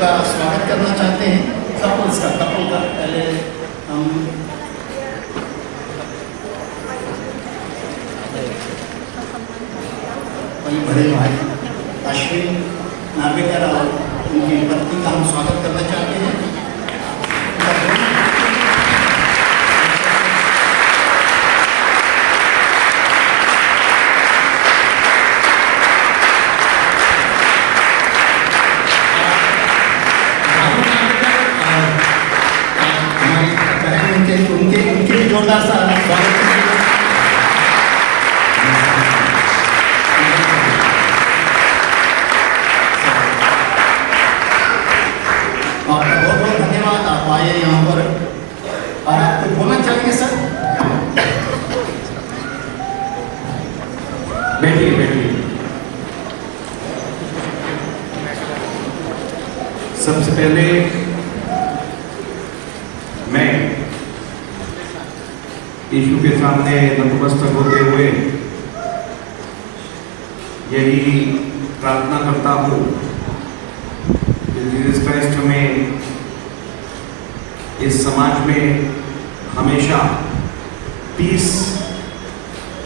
का स्वागत करना चाहते हैं। कपल का पहले हम वही बड़े भाई अश्विन नार्वेकर और उनकी पत्नी का हम स्वागत करना चाहते हैं। उनके जोरदार सा स्वागत यहाँ पर। और आप कुछ बोलना चाहेंगे सर? बैठिए। सबसे पहले मैं यीशु के सामने नतमस्तक होते हुए यही प्रार्थना करता हूँ कि जीसस क्राइस्ट हमें इस समाज में हमेशा पीस,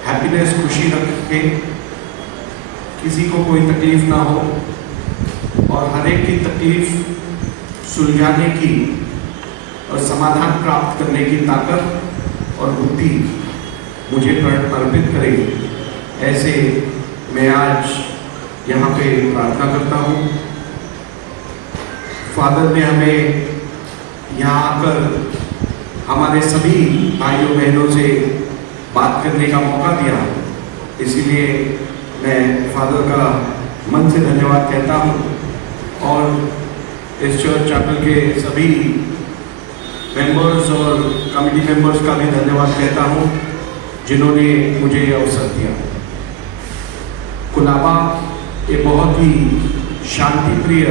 हैप्पीनेस, खुशी रखे, किसी को कोई तकलीफ ना हो और हर एक की तकलीफ सुलझाने की और समाधान प्राप्त करने की ताकत और बुद्धि मुझे अर्पित करेगी। ऐसे मैं आज यहाँ पे प्रार्थना करता हूँ। फादर ने हमें यहाँ आकर हमारे सभी भाइयों बहनों से बात करने का मौका दिया, इसीलिए मैं फादर का मन से धन्यवाद कहता हूँ और इस चर्च चैपल के सभी मेंबर्स और कमिटी मेंबर्स का भी धन्यवाद कहता हूँ जिन्होंने मुझे ये अवसर दिया। कोलाबा एक बहुत ही शांति प्रिय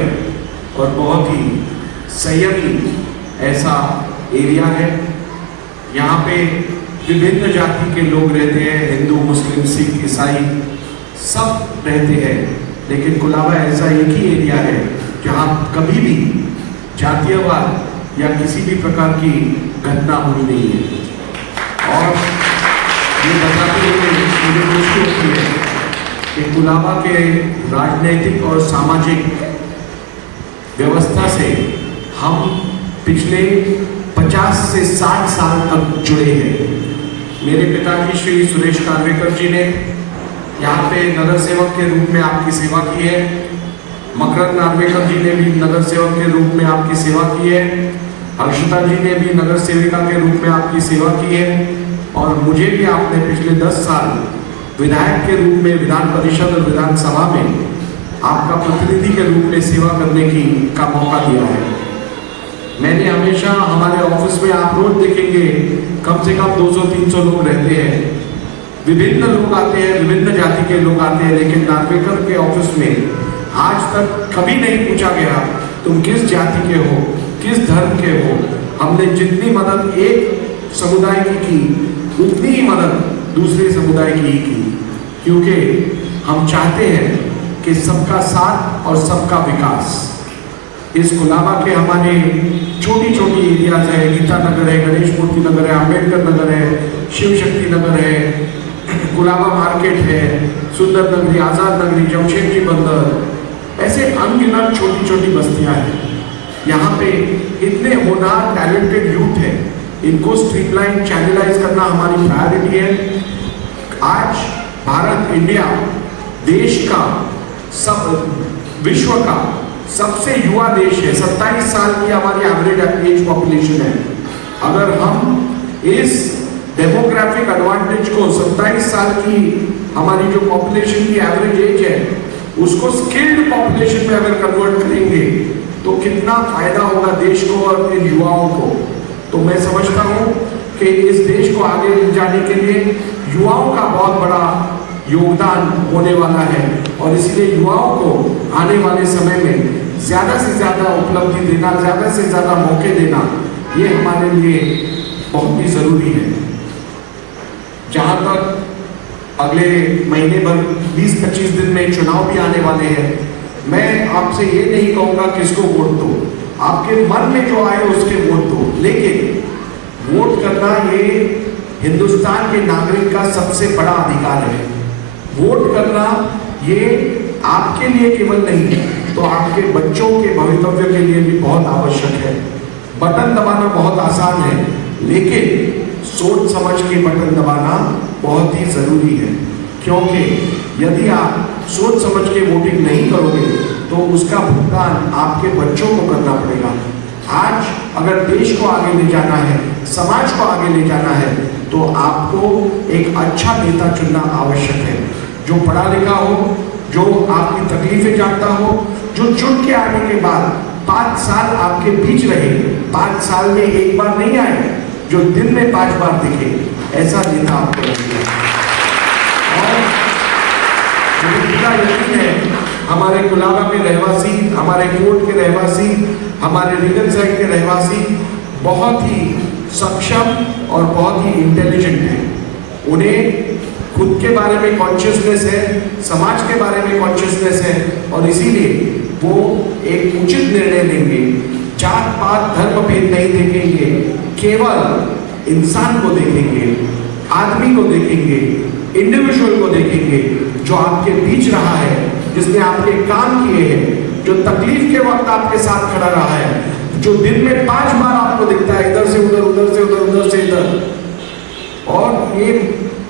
और बहुत ही संयमी ऐसा एरिया है। यहाँ पे विभिन्न जाति के लोग रहते हैं, हिंदू, मुस्लिम, सिख, ईसाई सब रहते हैं, लेकिन कोलाबा ऐसा एक ही एरिया है जहाँ कभी भी जातीयवाद या किसी भी प्रकार की घटना हुई नहीं है। और ये बताते हुए मुझे खुशी होती है कि कोलाबा के राजनीतिक और सामाजिक व्यवस्था से हम पिछले 50 से 60 साल तक जुड़े हैं। मेरे पिताजी श्री सुरेश नार्वेकर जी ने यहाँ पे नगर सेवक के रूप में आपकी सेवा की है। मकर नार्वेकर जी ने भी नगर सेवक के रूप में आपकी सेवा की है। हर्षिता जी ने भी नगर सेविका के रूप में आपकी सेवा की है और मुझे भी आपने पिछले 10 साल विधायक के रूप में विधान परिषद और विधानसभा में आपका प्रतिनिधि के रूप में सेवा करने का मौका दिया है। मैंने हमेशा हमारे ऑफिस में आप रोज देखेंगे कम से कम 200-300 लोग रहते हैं। विभिन्न लोग आते हैं, विभिन्न जाति के लोग आते हैं, लेकिन नार्वेकर के ऑफिस में आज तक कभी नहीं पूछा गया तुम किस जाति के हो, किस धर्म के हो। हमने जितनी मदद एक समुदाय की उतनी ही मदद दूसरे समुदाय की ही की, क्योंकि हम चाहते हैं कि सबका साथ और सबका विकास। इस कोलाबा के हमारे छोटी छोटी एरियाज है, गीता नगर है, गणेश मूर्ति नगर है, अम्बेडकर नगर है, शिव शक्ति नगर है, कोलाबा मार्केट है, सुंदर नगरी, आजाद नगरी, जमशेदजी बंदर, ऐसे अनगिनत छोटी छोटी बस्तियां हैं। यहाँ पे इतने होनहार टैलेंटेड यूथ है, इनको स्ट्रीमलाइन चैनलाइज करना हमारी प्रायोरिटी है। आज भारत, इंडिया देश का विश्व का सबसे युवा देश है। 27 साल की हमारी एवरेज एज पॉपुलेशन है। अगर हम इस डेमोग्राफिक एडवांटेज को 27 साल की हमारी जो पॉपुलेशन की एवरेज एज है उसको स्किल्ड पॉपुलेशन में अगर कन्वर्ट करेंगे तो कितना फायदा होगा देश को और इन युवाओं को। तो मैं समझता हूँ कि इस देश को आगे ले जाने के लिए युवाओं का बहुत बड़ा योगदान होने वाला है और इसलिए युवाओं को आने वाले समय में ज़्यादा से ज़्यादा उपलब्धि देना, ज़्यादा से ज़्यादा मौके देना, ये हमारे लिए बहुत ही ज़रूरी है। जहाँ तक अगले महीने भर 20-25 दिन में चुनाव भी आने वाले हैं, मैं आपसे ये नहीं कहूँगा किसको वोट दो, आपके मन में जो आए उसके वोट दो, लेकिन वोट करना ये हिंदुस्तान के नागरिक का सबसे बड़ा अधिकार है। वोट करना ये आपके लिए केवल नहीं तो आपके बच्चों के भवितव्य के लिए भी बहुत आवश्यक है। बटन दबाना बहुत आसान है, लेकिन सोच समझ के बटन दबाना बहुत ही जरूरी है, क्योंकि यदि आप सोच समझ के वोटिंग नहीं करोगे तो उसका भुगतान आपके बच्चों को करना पड़ेगा। आज अगर देश को आगे ले जाना है, समाज को आगे ले जाना है, तो आपको एक अच्छा नेता चुनना आवश्यक है, जो पढ़ा लिखा हो, जो आपकी तकलीफें जानता हो, जो चुन के आने के बाद 5 साल आपके बीच रहे, 5 साल में एक बार नहीं आए, जो दिन में 5 बार दिखे, ऐसा नेता आपको लगेगा। और मुझे पूरा यकीन है हमारे कोलाबा के रहवासी, हमारे कोर्ट के रहवासी, हमारे रीजन साइड के रहवासी बहुत ही सक्षम और बहुत ही इंटेलिजेंट हैं। उन्हें खुद के बारे में कॉन्शियसनेस है, समाज के बारे में कॉन्शियसनेस है, और इसीलिए वो एक उचित निर्णय लेंगे। जात पात धर्म भेद नहीं देखेंगे, केवल इंसान को देखेंगे, आदमी को देखेंगे, इंडिविजुअल को देखेंगे, जो आपके बीच रहा है, जिसने आपके काम किए हैं, जो तकलीफ के वक्त आपके साथ खड़ा रहा है, जो दिन में 5 बार आपको दिखता है, इधर से उधर, उधर से उधर, उधर से इधर। और ये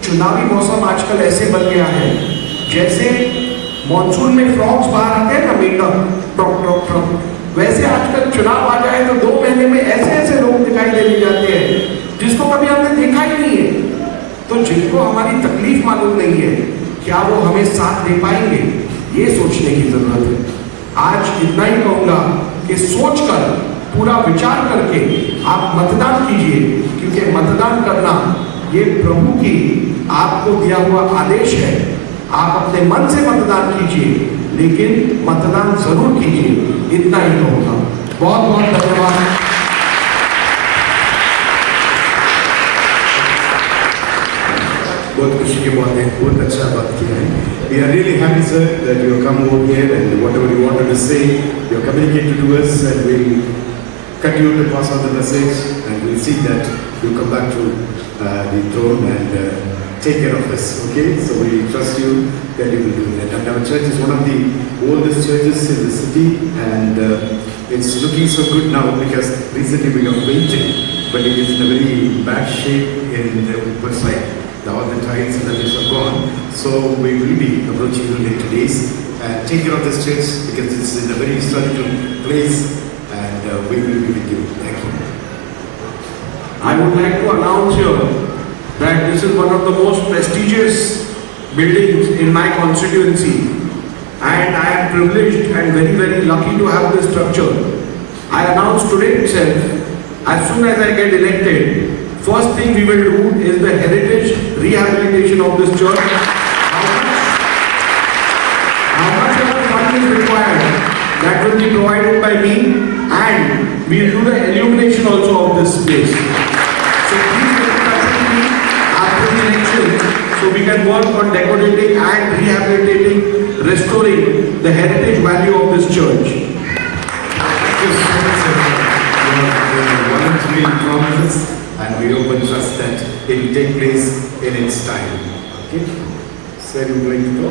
चुनावी मौसम आजकल ऐसे बन गया है जैसे मॉनसून में फ्रॉग्स बाहर आते हैं ना, मेकअप टॉक टॉक टॉक, वैसे आजकल चुनाव आ जाए तो 2 महीने में ऐसे ऐसे लोग दिखाई देने जाते हैं जिसको कभी हमने देखा ही नहीं है। तो जिनको हमारी तकलीफ मालूम नहीं है, क्या वो हमें साथ दे पाएंगे, ये सोचने की जरूरत है। आज इतना ही कहूँगा कि सोचकर, पूरा विचार करके आप मतदान कीजिए, क्योंकि मतदान करना ये प्रभु की आपको दिया हुआ आदेश है। आप अपने मन से मतदान कीजिए, लेकिन मतदान जरूर कीजिए, इतना ही कहूँगा। बहुत बहुत धन्यवाद। बहुत खुशी की बात है, बहुत अच्छा बात किया है। We are really happy, sir, that you have come over here and whatever you wanted to say, you have communicated to us, and we'll continue to pass on the message, and we'll see that you come back to the throne and take care of us. Okay, so we trust you that you will do that. And our church is one of the oldest churches in the city, and it's looking so good now because recently we got painted, but it is in a very bad shape in the website. All the tiles and the things are gone, so we will be approaching you in later days and take care of this church because it's in a very historical place, and we will be with you. Thank you. I would like to announce here that this is one of the most prestigious buildings in my constituency, and I am privileged and very, very lucky to have this structure. I announce today itself, as soon as I get elected, first thing we will do is the heritage rehabilitation of this church. How much ever fund is required, that will be provided by me, and we will do the illumination also of this place. So please get in touch with me after the election, so we can work on decorating and rehabilitating, restoring the heritage value of this church. Thank you so much, sir. You have voluntarily promised, and we hope and trust that it will take place in its time. Okay? Sir, you would like to go?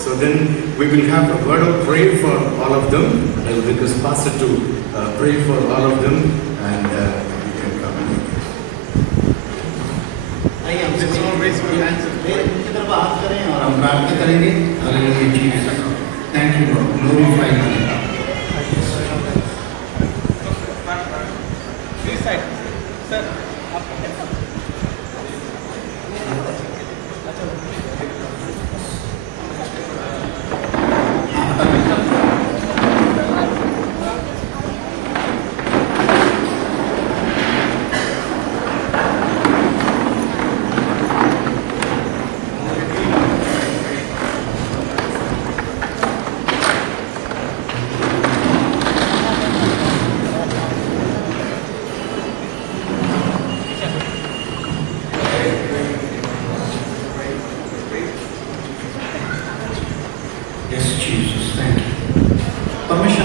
So then we will have a word of prayer for all of them. I will request Pastor to pray for all of them, and you can come. आइए हम उनकी तरफ हाथ करें और हम प्रार्थना करेंगे। Hallelujah Jesus, thank you Lord, glorify करें। This side, sir.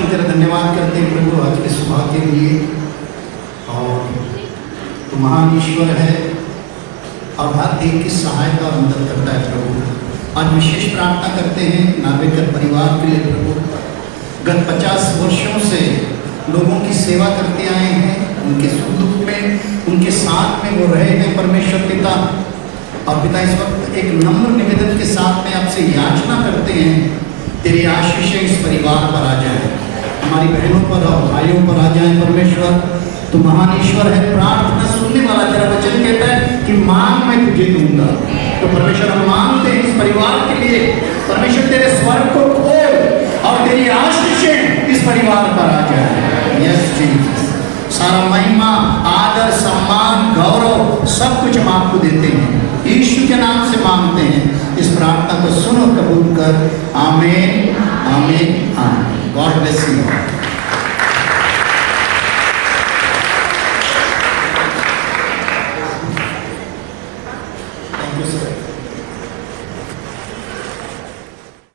हम तेरा धन्यवाद करते हैं प्रभु आज के सुबह के लिए। और तू महान ईश्वर है और हर एक की सहायता और मदद करता है प्रभु। आज विशेष प्रार्थना करते हैं नार्वेकर परिवार के लिए प्रभु। गत 50 वर्षों से लोगों की सेवा करते आए हैं, उनके सुख दुख में उनके साथ में वो रहे हैं परमेश्वर पिता। और पिता इस वक्त एक नम्र निवेदन के साथ में आपसे याचना करते हैं तेरी आशीषें इस परिवार पर आ जाए, हमारी बहनों पर और भाइयों पर आ जाए परमेश्वर। तो महान ईश्वर है, प्रार्थना सुनने वाला। तेरा वचन कहता है कि मांग मैं तुझे दूंगा। तो परमेश्वर हम मांगते हैं इस परिवार के लिए, परमेश्वर तेरे स्वर्ग को खोल और तेरी आशीषें इस परिवार पर आ जाए। यस जीसस, सारा महिमा आदर सम्मान गौरव सब कुछ हम आपको देते हैं, यीशु के नाम से मांगते हैं। इस प्रार्थना को सुनो, कबूल कर। आमीन आमीन आमीन। God bless you.